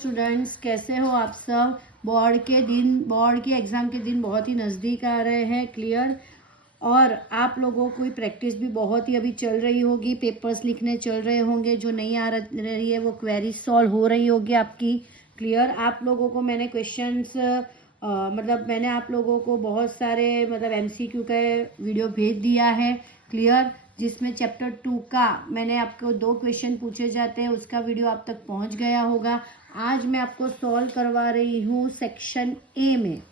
Students, कैसे हो आप सब। बोर्ड के एग्ज़ाम के दिन बहुत ही नज़दीक आ रहे हैं। क्लियर। और आप लोगों की प्रैक्टिस भी बहुत ही अभी चल रही होगी, पेपर्स लिखने चल रहे होंगे, जो नहीं आ रही है वो क्वेरी सॉल्व हो रही होगी आपकी। क्लियर। आप लोगों को मैंने क्वेश्चंस मैंने आप लोगों को बहुत सारे MCQ का वीडियो भेज दिया है। क्लियर। जिसमें चैप्टर 2 का मैंने आपको 2 क्वेश्चन पूछे जाते हैं, उसका वीडियो आप तक पहुंच गया होगा। आज मैं आपको सॉल्व करवा रही हूँ सेक्शन ए में।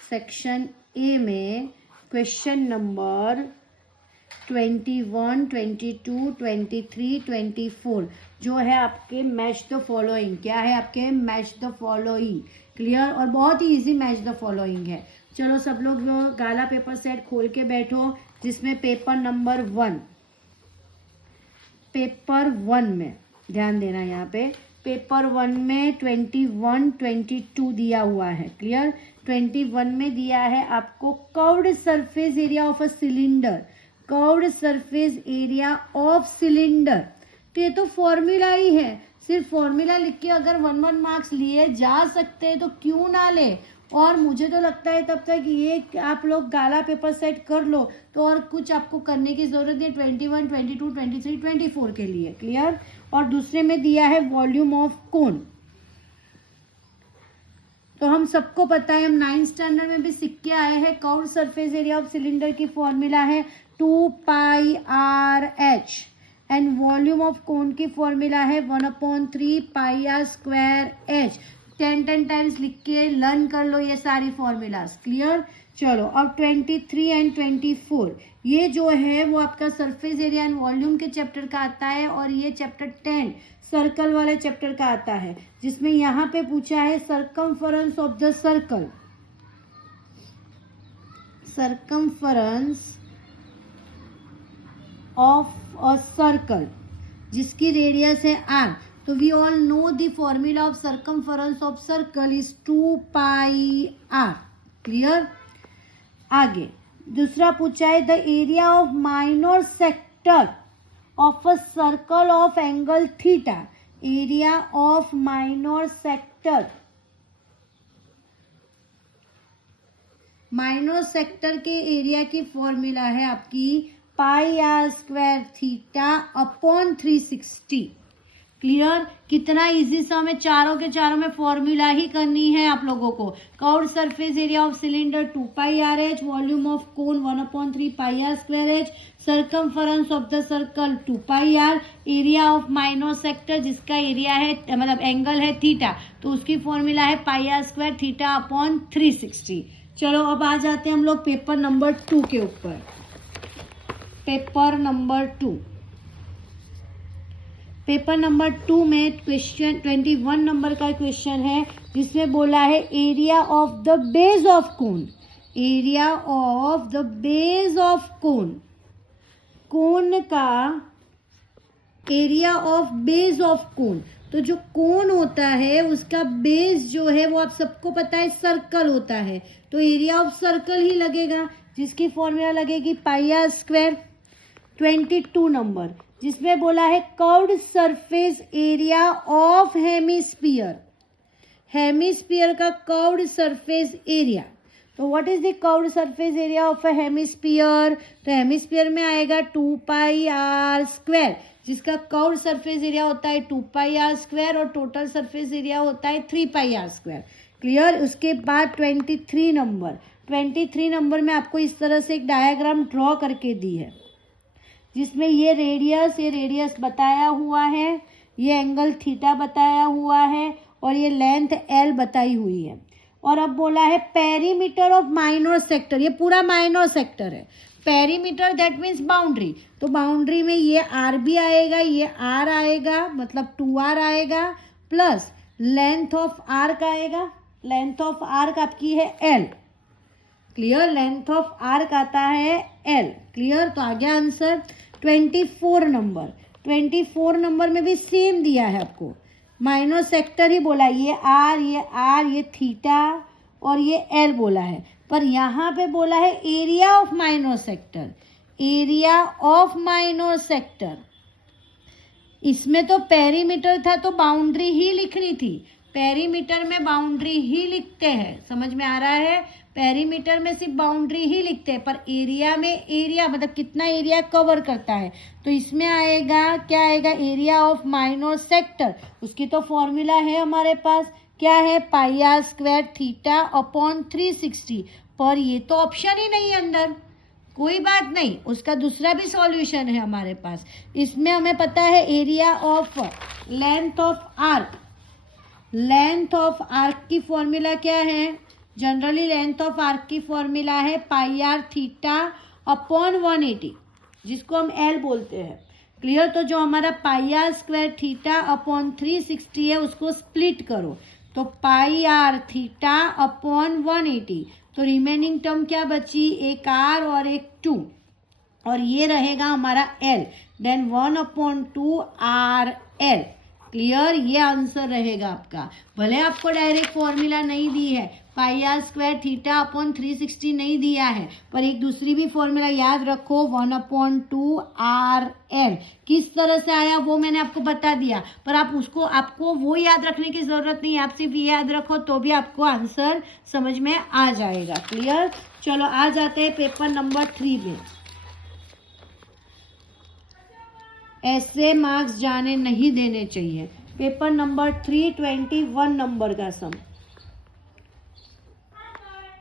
सेक्शन ए में क्वेश्चन नंबर 21, 22, 23, 24 जो है आपके मैच द फॉलोइंग। क्या है आपके? Match the following. क्लियर। और बहुत ही इजी मैच द फॉलोइंग है। चलो सब लोग गाला पेपर सेट खोल के बैठो, जिसमें पेपर नंबर 1, पेपर 1 में ध्यान देना। यहाँ पे पेपर 1 में 21, 22 दिया हुआ है। क्लियर। 21 में दिया है आपको curved surface area of a cylinder. Curved surface area of cylinder, तो ये तो फॉर्मूला ही है। सिर्फ फॉर्मूला लिख के अगर 1 मार्क्स लिए जा सकते हैं तो क्यों ना ले। और मुझे तो लगता है तब तक ये आप लोग गाला पेपर सेट कर लो, तो और कुछ आपको करने की ज़रूरत नहीं 21, 22, 23, 24 के लिए। क्लियर। और दूसरे में दिया है वॉल्यूम ऑफ कोन। तो हम सबको पता है, हम 9th स्टैंडर्ड में भी सीख के आए हैं। Curved surface area of cylinder की फॉर्मूला है 2πRH and volume of cone की फॉर्मूला है 1/3πr²H। 10 टाइम्स लिख के लर्न कर लो ये सारी फॉर्मूलाज। क्लियर। चलो अब 23 एंड 24 ये जो है वो आपका सरफेस एरिया एंड वॉल्यूम के चैप्टर का आता है, और ये चैप्टर 10 सर्कल वाले चैप्टर का आता है, जिसमें यहाँ पे पूछा है circumference of the circle. Circumference of a circle जिसकी रेडियस है r। तो we all know the formula of circumference of circle is 2πr। Clear. आगे दूसरा पूछा है the area of minor sector of a circle of angle theta. Area of minor sector, minor sector के area की formula है आपकी πr²θ/360। Clear. कितना easy सा, हमें चारों के चारों में फॉर्मूला ही करनी है आप लोगों को। Curved surface area of cylinder 2πRH, volume of cone 1/3πr²H, circumference of the circle 2πr, area of minor sector जिसका एरिया है एंगल है थीटा, तो उसकी फॉर्मूला है πr²θ/360। चलो अब आ जाते हैं हम लोग पेपर नंबर 2 के ऊपर। पेपर नंबर 2, पेपर नंबर 2 में क्वेश्चन 21 नंबर का क्वेश्चन है, जिसमें बोला है area of the base of cone. Area of the base of cone, cone का area of base of cone. तो जो कोन होता है उसका बेस जो है वो आप सबको पता है सर्कल होता है, तो एरिया ऑफ सर्कल ही लगेगा, जिसकी फॉर्मूला लगेगी πr²। 22 नंबर जिसमें बोला है curved surface area of hemisphere. Hemisphere का कर्व्ड सरफेस एरिया, तो what is the curved surface area of a hemisphere? तो हेमिस्फीयर में आएगा 2πr², जिसका कर्व्ड सरफेस एरिया होता है 2πr² और टोटल सरफेस एरिया होता है 3πr²। क्लियर। उसके बाद 23 नंबर, 23 नंबर में आपको इस तरह से एक डायग्राम ड्रॉ करके दी है, जिसमें ये रेडियस बताया हुआ है, ये एंगल थीटा बताया हुआ है, और ये लेंथ L बताई हुई है। और अब बोला है पेरीमीटर ऑफ माइनर सेक्टर, ये पूरा माइनर सेक्टर है। पेरीमीटर दैट मीन्स बाउंड्री, तो बाउंड्री में ये R भी आएगा, ये R आएगा, मतलब 2R आएगा, प्लस लेंथ ऑफ R का आएगा। लेंथ ऑफ R का आपकी है L। Clear. Length of R का आता है L। क्लियर। तो आ गया आंसर। 24 नंबर, 24 नंबर में भी सेम दिया है आपको, माइनर सेक्टर ही बोला, ये R, ये थीटा और ये L बोला है, पर यहाँ पे बोला है area of minor sector. Area of minor sector, इसमें तो पेरीमीटर था तो बाउंड्री ही लिखनी थी, पेरीमीटर में बाउंड्री ही लिखते हैं, समझ में आ रहा है, पेरीमीटर में सिर्फ बाउंड्री ही लिखते हैं, पर एरिया में एरिया मतलब कितना एरिया कवर करता है, तो इसमें आएगा क्या आएगा, एरिया ऑफ माइनर सेक्टर, उसकी तो फॉर्मूला है हमारे पास, क्या है, pi are square theta upon 360, पर ये तो ऑप्शन ही नहीं है अंदर, कोई बात नहीं, उसका दूसरा भी सॉल्यूशन है हमारे पास। इसमें हमें पता है area of length of arc, length of arc की फॉर्मूला क्या है, जनरली लेंथ ऑफ आर्क की फॉर्मूला है पाई आर थीटा अपॉन 180, जिसको हम एल बोलते हैं, क्लियर। तो जो हमारा पाई आर स्क्वायर थीटा अपॉन 360 है उसको स्प्लिट करो, तो पाई आर थीटा अपॉन 180, तो रिमेनिंग टर्म क्या बची, एक आर और एक 2, और ये रहेगा हमारा L, then 1/2 R L, clear, ये आंसर रहेगा आपका। भले आपको डायरेक्ट फॉर्मूला नहीं दी है, pi are square theta upon 360 नहीं दिया है, पर एक दूसरी भी फॉर्मूला याद रखो, 1/2 आर एल, किस तरह से आया वो मैंने आपको बता दिया, पर आपको वो याद रखने की जरूरत नहीं है, आप सिर्फ ये याद रखो तो भी आपको आंसर समझ में आ जाएगा, क्लियर। चलो आ जाते हैं पेपर नंबर 3 में। ऐसे मार्क्स जाने नहीं देने चाहिए। पेपर नंबर 3 21 नंबर का सम,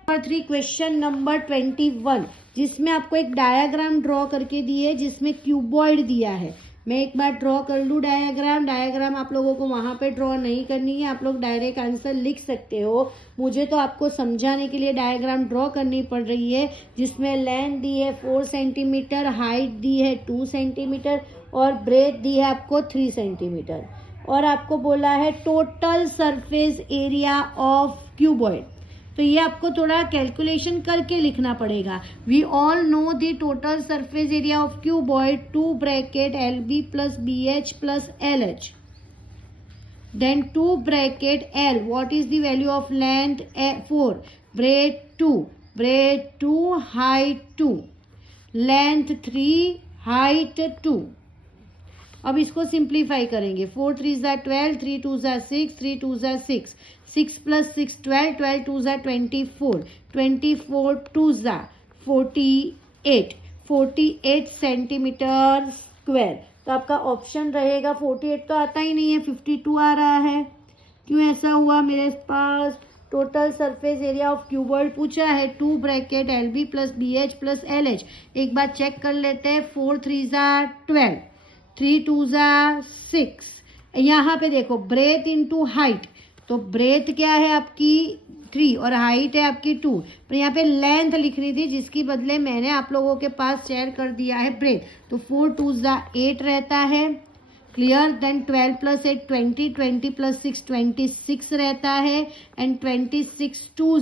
नंबर 3 क्वेश्चन नंबर 21, जिसमें आपको एक डायग्राम ड्रॉ करके दी है, जिसमें क्यूबॉइड दिया है। मैं एक बार ड्रॉ कर लूँ डायग्राम आप लोगों को वहाँ पे ड्रॉ नहीं करनी है, आप लोग डायरेक्ट आंसर लिख सकते हो, मुझे तो आपको समझाने के लिए डायग्राम ड्रॉ करनी पड़ रही है, जिसमें लेंथ दी है 4 सेंटीमीटर, हाइट दी है 2 सेंटीमीटर और ब्रेथ दी है आपको 3 सेंटीमीटर, और आपको बोला है total surface area of cuboid. तो ये आपको थोड़ा कैलकुलेशन करके लिखना पड़ेगा। We all know the total surface area of cuboid 2 bracket LB plus BH plus LH, then 2 bracket L, what is the value of length 4, breadth 2, height 2, length 3, height 2। अब इसको simplify करेंगे, 4 3 12, 3 2 6, 3 2 6, 6 प्लस 6 12, 12 2 24, 24 2 48, 48 सेंटीमीटर स्क्वायर। तो आपका option रहेगा 48 तो आता ही नहीं है, 52 आ रहा है। क्यों ऐसा हुआ, मेरे पास total surface area of cuboid पूछा है, 2 bracket LB plus BH plus LH। एक बार चेक कर लेते हैं, 4 3 12, 3 2 6, यहाँ पे देखो ब्रेथ इंटू हाइट, तो ब्रेथ क्या है आपकी 3 और हाइट है आपकी 2, पर यहाँ पे लेंथ लिखनी थी, जिसकी बदले मैंने आप लोगों के पास शेयर कर दिया है ब्रेथ, तो 4 2 8 रहता है, क्लियर। देन 12 प्लस 8 20, 20 प्लस 6 26 रहता है, एंड 26 2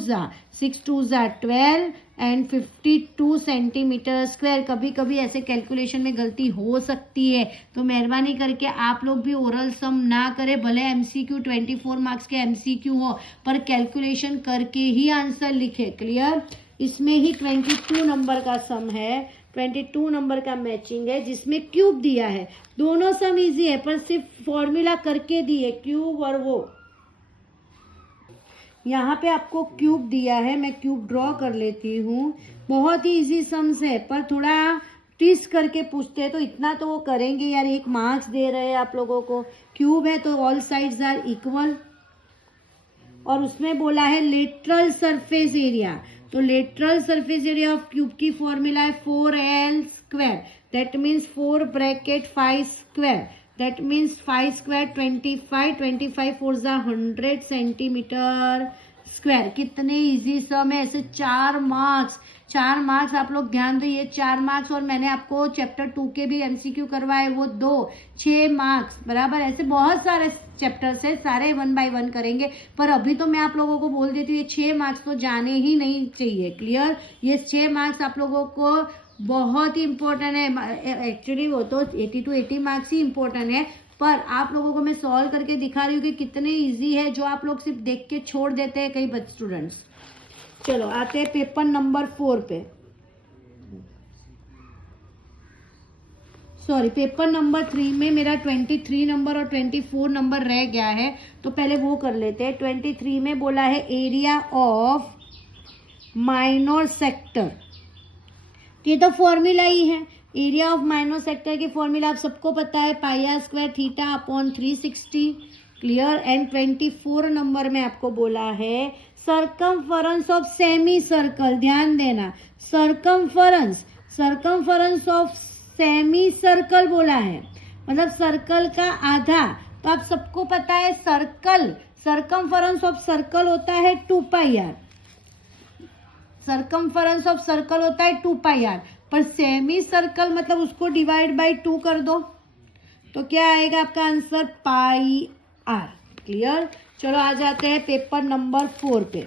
6 2 12 एंड 52 सेंटीमीटर स्क्वायर। कभी कभी ऐसे कैलकुलेशन में गलती हो सकती है, तो मेहरबानी करके आप लोग भी ओरल सम ना करें, भले MCQ 24 मार्क्स के MCQ हो, पर कैलकुलेशन करके ही आंसर लिखे, क्लियर। इसमें ही 22 नंबर का सम है, 22 नंबर का मैचिंग है, जिसमें क्यूब दिया है। दोनों सम इजी है, पर सिर्फ फॉर्मूला करके दिए क्यूब और वो। यहाँ पे आपको क्यूब दिया है, मैं क्यूब ड्रॉ कर लेती हूँ। बहुत ही इजी सम्स है, पर थोड़ा ट्विस्ट करके पूछते हैं तो इतना तो वो करेंगे यार, 1 मार्क्स दे रहे हैं आप लोगों को। क्यूब है तो ऑल साइड्स आर इक्वल, और उसमें बोला है लेटरल सरफेस एरिया, तो lateral surface area of cube की फॉर्मूला है 4L square, that means 4 bracket 5 square, that means 5 square 25, 25 4 100 centimetre square. कितने इजी सम है, ऐसे 4 मार्क्स आप लोग ध्यान दो, ये 4 मार्क्स, और मैंने आपको चैप्टर 2 के भी MCQ करवाए, वो 2 6 मार्क्स बराबर। ऐसे बहुत सारे चैप्टर्स है, सारे 1 बाय 1 करेंगे, पर अभी तो मैं आप लोगों को बोल देती हूँ ये 6 मार्क्स तो जाने ही नहीं चाहिए, क्लियर। ये 6 मार्क्स आप लोगों को बहुत ही इंपॉर्टेंट है, एक्चुअली वो तो 80 to 80 मार्क्स ही इंपॉर्टेंट है, पर आप लोगों को मैं सॉल्व करके दिखा रही हूँ कि कितने इजी है, जो आप लोग सिर्फ देख के छोड़ देते हैं कई स्टूडेंट्स। चलो आते हैं पेपर नंबर 4 पे। सॉरी, पेपर नंबर 3 में मेरा 23 नंबर और 24 नंबर रह गया है, तो पहले वो कर लेते हैं। 23 में बोला है एरिया ऑफ माइनर सेक्टर, ये तो फॉर्मूला ही है। एरिया ऑफ माइनर सेक्टर की फॉर्मूला आप सबको पता है, pi are square theta upon 360, clear. And 24 number में आपको बोला है सर्कमफरेंस ऑफ सेमी सर्कल, ध्यान देना, सर्कमफरेंस ऑफ सेमी सर्कल बोला है, मतलब सर्कल का आधा। तो आप सबको पता है सर्कमफरेंस ऑफ सर्कल होता है 2 pi are, circumference of circle होता है 2 पाई आर, पर सेमी सर्कल मतलब उसको डिवाइड बाय 2 कर दो, तो क्या आएगा आपका आंसर, पाई आर, क्लियर। चलो आ जाते हैं पेपर नंबर 4 पे।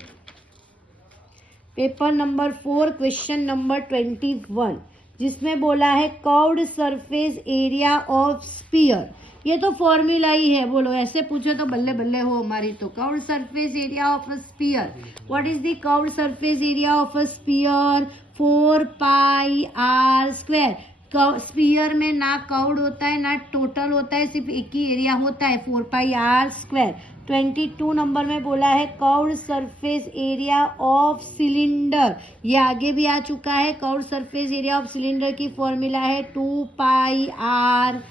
पेपर नंबर 4 क्वेश्चन नंबर 21, जिसमें बोला है curved surface area of sphere. ये तो फॉर्मूला ही है, बोलो ऐसे पूछो तो बल्ले बल्ले हो हमारी। तो curved surface area of a sphere, what is the curved surface area of a sphere, 4 pi are square. Sphere में ना कर्व्ड होता है ना टोटल होता है, सिर्फ एक ही एरिया होता है, 4 पाई आर स्क्वायर। 22 नंबर में बोला है curved surface area of cylinder, ये आगे भी आ चुका है। Curved surface area of cylinder की फॉर्मूला है 2 पाई आर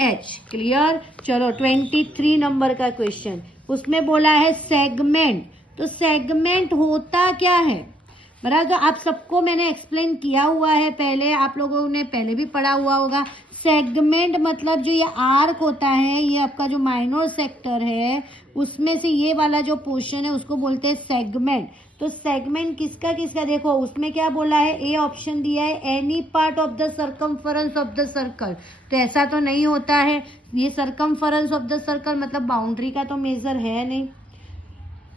एच, क्लियर। चलो 23 नंबर का क्वेश्चन, उसमें बोला है सेगमेंट। तो सेगमेंट होता क्या है, बराबर, तो आप सबको मैंने एक्सप्लेन किया हुआ है पहले, आप लोगों ने पहले भी पढ़ा हुआ होगा। सेगमेंट मतलब जो ये आर्क होता है, ये आपका जो माइनर सेक्टर है उसमें से ये वाला जो पोर्शन है उसको बोलते हैं सेगमेंट। तो सेगमेंट किसका किसका, देखो उसमें क्या बोला है, ए ऑप्शन दिया है any part of the circumference of the circle. तो ऐसा तो नहीं होता है, ये सर्कमफरेंस ऑफ द सर्कल मतलब बाउंड्री का तो मेजर है नहीं।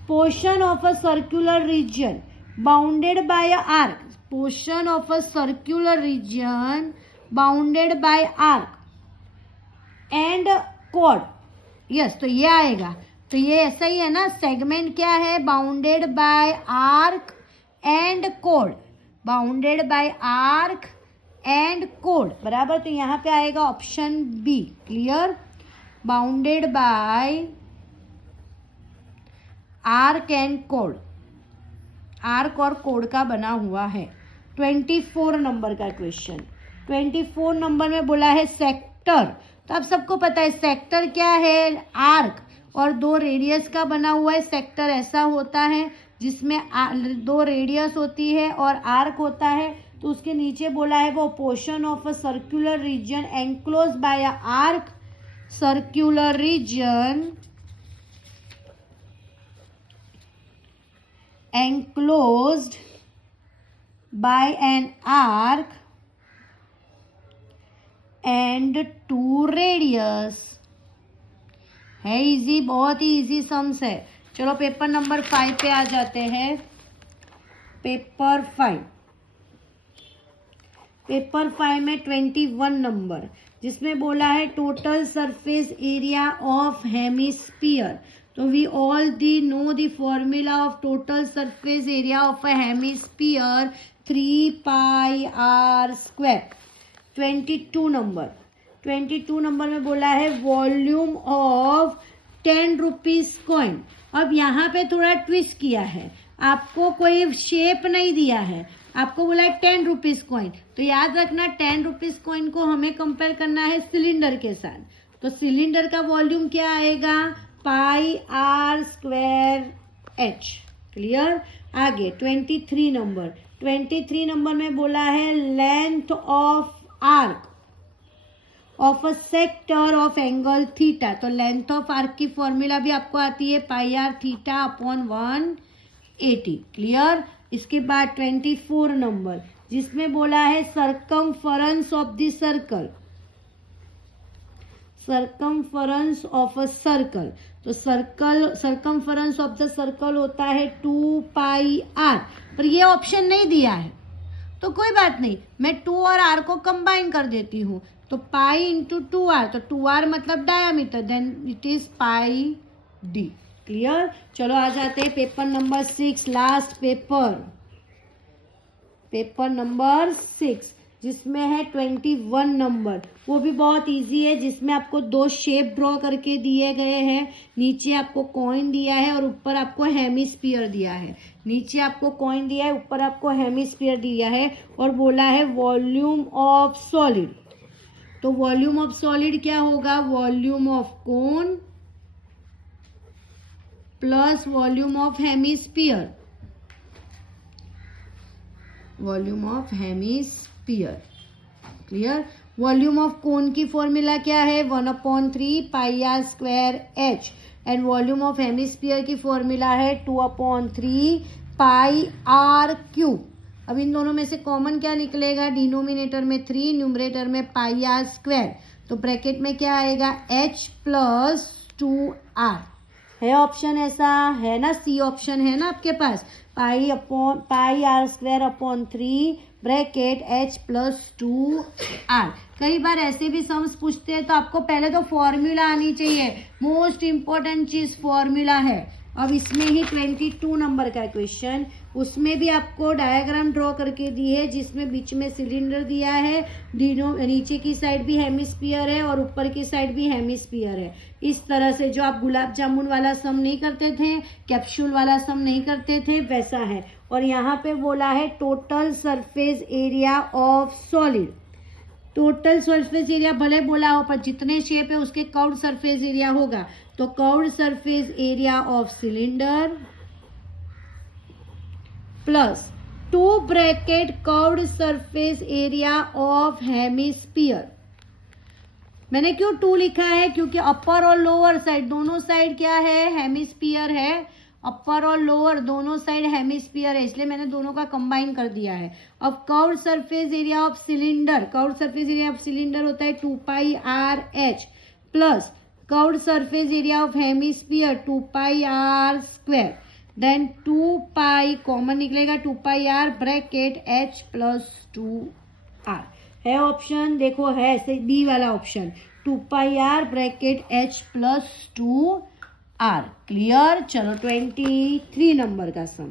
Portion of a circular region bounded by a arc, portion of a circular region bounded by arc and chord, yes, तो ये आएगा। तो ये ऐसा ही है ना, सेगमेंट क्या है, बाउंडेड बाय आर्क एंड कोड, बाउंडेड बाय आर्क एंड कोड, बराबर। तो यहाँ पे आएगा option B, clear, bounded by arc and कोड, आर्क और कोड का बना हुआ है। 24 नंबर का क्वेश्चन, 24 नंबर में बोला है सेक्टर। तो आप सबको पता है सेक्टर क्या है, आर्क और 2 रेडियस का बना हुआ है। सेक्टर ऐसा होता है जिसमें 2 रेडियस होती है और आर्क होता है। तो उसके नीचे बोला है वो portion of a circular region enclose by a arc, circular region enclosed by an arc and 2 radius, है इजी, बहुत ही इजी सम्स है। चलो पेपर नंबर 5 पे आ जाते हैं। पेपर 5 में 21 नंबर, जिसमें बोला है total surface area of hemisphere. तो we all know the formula of total surface area of a hemisphere, 3 pi are square. 22 number में बोला है वॉल्यूम ऑफ 10 रुपीज कॉइन। अब यहाँ पे थोड़ा ट्विस्ट किया है, आपको कोई शेप नहीं दिया है, आपको बोला है 10 रुपीज कॉइन। तो याद रखना 10 रुपीज कॉइन को हमें कंपेयर करना है सिलेंडर के साथ। तो सिलेंडर का वॉल्यूम क्या आएगा, पाई आर स्क्वायर एच, क्लियर। आगे 23 नंबर में बोला है length of arc of a sector of angle theta. तो लेंथ ऑफ आर्क की फॉर्मूला भी आपको आती है, pi are theta upon 180, clear. इसके बाद 24 नंबर, जिसमें बोला है circumference of the circle, circumference of a circle. तो सर्कमफरेंस ऑफ द सर्कल होता है 2 पाई आर, पर ये ऑप्शन नहीं दिया है तो कोई बात नहीं, मैं 2 और आर को कंबाइन कर देती हूँ। तो पाई इंटू 2r, तो 2r मतलब diameter, then it is pi D, clear. चलो आ जाते हैं paper number 6, last paper number 6। जिसमें है 21 नंबर, वो भी बहुत इजी है, जिसमें आपको 2 शेप ड्रॉ करके दिए गए हैं। नीचे आपको कॉइन दिया है और ऊपर आपको हेमिस्फीयर दिया है। नीचे आपको कॉइन दिया है, ऊपर आपको हेमिस्फीयर दिया है और बोला है वॉल्यूम ऑफ सॉलिड। तो वॉल्यूम ऑफ सॉलिड क्या होगा? Volume of cone plus volume of hemisphere, volume of hemisphere. Clear? Volume of cone की फॉर्मूला क्या है? 1/3 pi are square h, and volume of hemisphere की फॉर्मूला है 2/3 पाई आर क्यूब। अब इन दोनों में से कॉमन क्या निकलेगा? डिनोमिनेटर में 3, न्यूमरेटर में पाई आर स्क्वायर, तो ब्रैकेट में क्या आएगा? h plus 2r। है ऑप्शन ऐसा? है ना, सी ऑप्शन है ना आपके पास। Pi are square upon 3 bracket h plus 2r। कई बार ऐसे भी सम्स पूछते हैं, तो आपको पहले तो फॉर्मूला आनी चाहिए, मोस्ट इंपॉर्टेंट चीज फॉर्मूला है। अब इसमें ही 22 नंबर का क्वेश्चन, उसमें भी आपको डायग्राम ड्रॉ करके दी है, जिसमें बीच में सिलेंडर दिया है, नीचे की साइड भी हेमिस्फीयर है और ऊपर की साइड भी हेमिस्फीयर है। इस तरह से जो आप गुलाब जामुन वाला सम नहीं करते थे, कैप्सूल वाला सम नहीं करते थे, वैसा है। और यहाँ पे बोला है total surface area of solid. Total surface area भले बोला हो, पर जितने शेप है उसके कर्व्ड सरफेस एरिया होगा। तो curved surface area of cylinder plus 2 bracket curved surface area of hemisphere. मैंने क्यों 2 लिखा है? क्योंकि अपर और लोअर साइड दोनों साइड क्या है? हेमिस्फीयर है। अपर और लोअर दोनों साइड हेमिस्फीयर है, इसलिए मैंने दोनों का कंबाइन कर दिया है। अब curved surface area of cylinder, curved surface area of cylinder होता है 2 pi r h plus curved surface area of hemisphere 2 pi are square, then 2 pi common निकलेगा 2 pi r bracket h plus 2r। है option? देखो है ऐसे B वाला option, 2 pi r bracket h plus 2r। Clear? चलो 23 number का सम।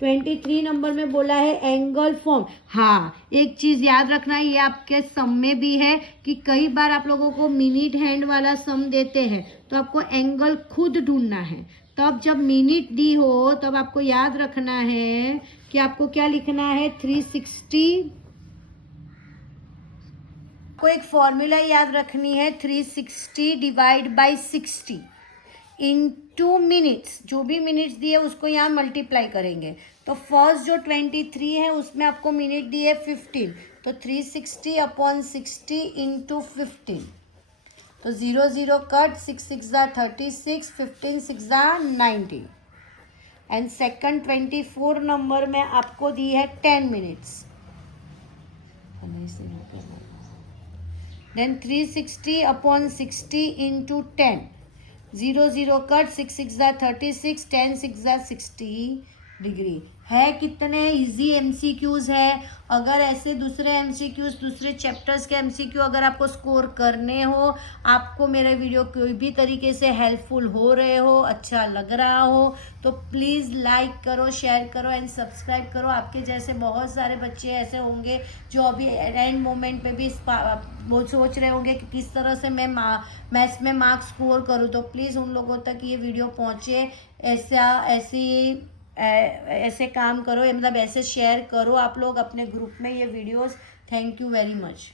23 number में बोला है एंगल फॉर्म। हाँ, एक चीज याद रखना, ये आपके सम में भी है कि कई बार आप लोगों को मिनट हैंड वाला सम देते हैं, तो आपको एंगल खुद ढूंढना है। तब जब मिनट दी हो तब आपको याद रखना है कि आपको क्या लिखना है? 360 को एक फॉर्मूला याद रखनी है, 360 डिवाइड बाई 60 इनटू मिनट्स। जो भी मिनट्स दिए उसको यहाँ मल्टीप्लाई करेंगे। तो फर्स्ट जो 23 है उसमें आपको मिनट दिए 15, तो 360 अपॉन 60 इंटू 15, तो 0 0 कट, 6 6 36, 15 6 90। एंड सेकंड 24 नंबर में आपको दी है 10 minutes. Then 360 upon 60 into 10, 0 0 cut, 6 6 36, 10 6 60 degree. है कितने इजी एमसीक्यूज है। अगर ऐसे दूसरे एमसीक्यूज, दूसरे चैप्टर्स के एमसीक्यू अगर आपको स्कोर करने हो, आपको मेरे वीडियो कोई भी तरीके से हेल्पफुल हो रहे हो, अच्छा लग रहा हो, तो प्लीज़ लाइक करो, शेयर करो एंड सब्सक्राइब करो। आपके जैसे बहुत सारे बच्चे ऐसे होंगे जो अभी एंड मोमेंट पे भी वो सोच रहे होंगे कि किस तरह से मैं मैथ्स में मार्क्स स्कोर करूँ। तो प्लीज़ उन लोगों तक ये वीडियो पहुँचे, ऐसे काम करो, मतलब ऐसे शेयर करो आप लोग अपने ग्रुप में ये videos. Thank you very much.